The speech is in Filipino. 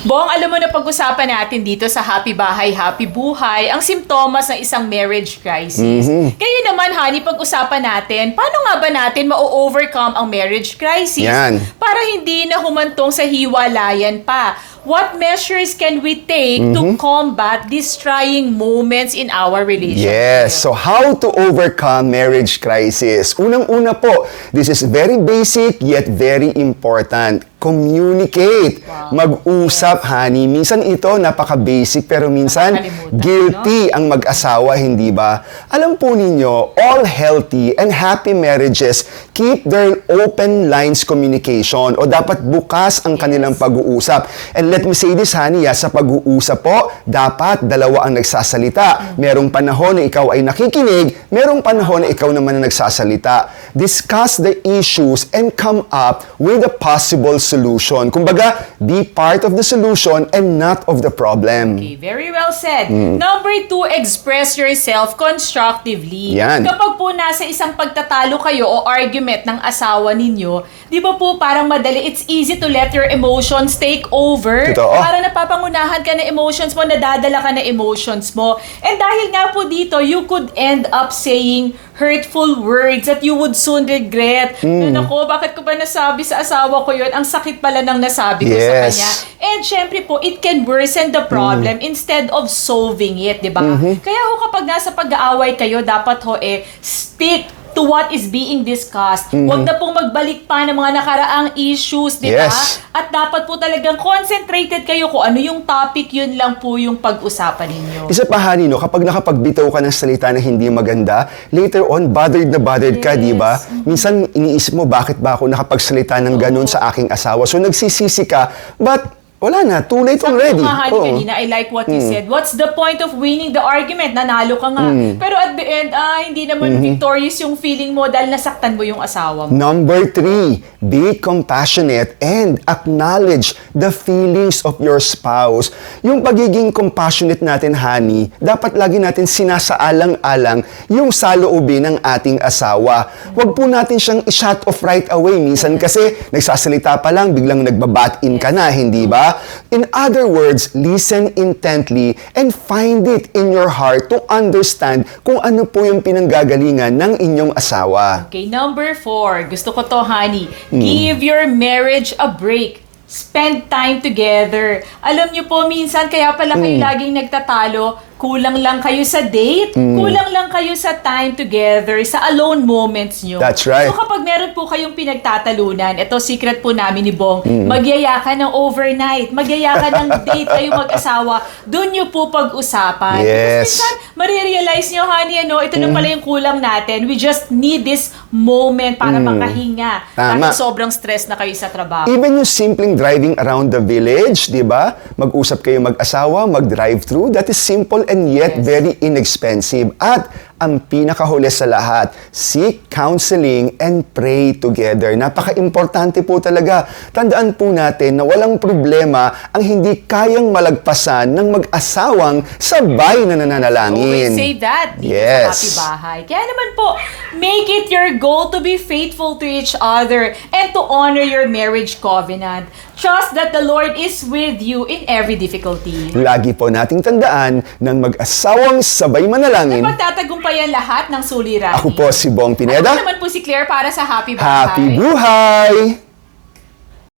Bong, alam mo na pag-usapan natin dito sa Happy Bahay, Happy Buhay, ang simptomas ng isang marriage crisis. Kaya naman, honey, pag-usapan natin, paano nga ba natin ma-overcome ang marriage crisis? Yan. Para hindi na humantong sa hiwalayan pa. What measures can we take to combat these trying moments in our relationship? Yes. So how to overcome marriage crisis? Unang-una po, this is very basic yet very important. Communicate. Mag-usap, honey. Minsan ito, napaka-basic, pero minsan, Nakakalimutan, guilty ang mag-asawa, hindi ba? Alam po ninyo, all healthy and happy marriages keep their open lines communication o dapat bukas ang kanilang pag-uusap. And let me say this, honey, sa pag-uusap po, dapat dalawa ang nagsasalita. Merong panahon na ikaw ay nakikinig, merong panahon na ikaw naman ang nagsasalita. Discuss the issues and come up with a possible solution. Kumbaga, be part of the solution and not of the problem. Okay, very well said. Number 2, express yourself constructively. Yan. Kapag po nasa isang pagtatalo kayo o argument ng asawa ninyo, di ba po parang madali, it's easy to let your emotions take over. Totoo. Para napapangunahan ka na emotions mo, nadadala ka na emotions mo. And dahil nga po dito, you could end up saying hurtful words that you would soon regret. Nako, bakit ko ba nasabi sa asawa ko yun? Ang sakit pala ng nasabi ko sa Yes. kanya. And syempre po, it can worsen the problem instead of solving it, di ba? Kaya ho kapag nasa pag-aaway kayo, dapat ho stick to what is being discussed. Huwag na pong magbalik pa ng mga nakaraang issues, di ba? Yes. At dapat po talagang concentrated kayo kung ano yung topic, yun lang po yung pag-usapan ninyo. Isa pa, honey, no, kapag nakapagbitaw ka ng salita na hindi maganda, later on, bothered na bothered ka, di ba? Minsan, iniisip mo, bakit ba ako nakapagsalita ng ganun sa aking asawa? So, nagsisisi ka, but wala na, too late already. Sabi Oo. kanina, I like what you said. What's the point of winning the argument? Nanalo ka nga. Pero at the end, hindi naman victorious yung feeling mo dahil nasaktan mo yung asawa mo. Number 3, be compassionate and acknowledge the feelings of your spouse. Yung pagiging compassionate natin, honey, dapat lagi natin sinasaalang-alang yung saloobin ng ating asawa. Huwag po natin siyang i-shut off right away. Minsan kasi, nagsasalita pa lang, biglang nagbabat-in ka na, hindi ba? In other words, listen intently and find it in your heart to understand kung ano po yung pinanggagalingan ng inyong asawa. Okay, number 4. Gusto ko to, honey. Give your marriage a break. Spend time together. Alam niyo po, minsan kaya pala kayo laging nagtatalo, kulang lang kayo sa date, kulang lang kayo sa time together, sa alone moments nyo. That's right. So kapag meron po kayong pinagtatalunan, ito secret po namin ni Bong, magyaya ka ng overnight, magyaya ka ng date kayo mag-asawa, doon nyo po pag-usapan. Yes. Because minsan, marirealize nyo, honey, ito na pala yung kulang natin. We just need this moment para makahinga. Tama. Kahit sobrang stress na kayo sa trabaho. Even yung simpleng driving around the village, di ba? Mag-usap kayo mag-asawa, mag-drive-through, that is simple and yet very inexpensive. At ang pinakahuli sa lahat, seek counseling and pray together. Napaka-importante po talaga. Tandaan po natin na walang problema ang hindi kayang malagpasan ng mag-asawang sabay na nananalangin. Always say that dito Yes. sa Happy Bahay. Kaya naman po, make it your goal to be faithful to each other and to honor your marriage covenant. Trust that the Lord is with you in every difficulty. Lagi po nating tandaan ng mag-asawang sabay manalangin. Magtatagumpayan lahat ng suliranin. Ako po si Bong Pineda. Ako naman po si Claire para sa Happy Bahay. Happy buhay!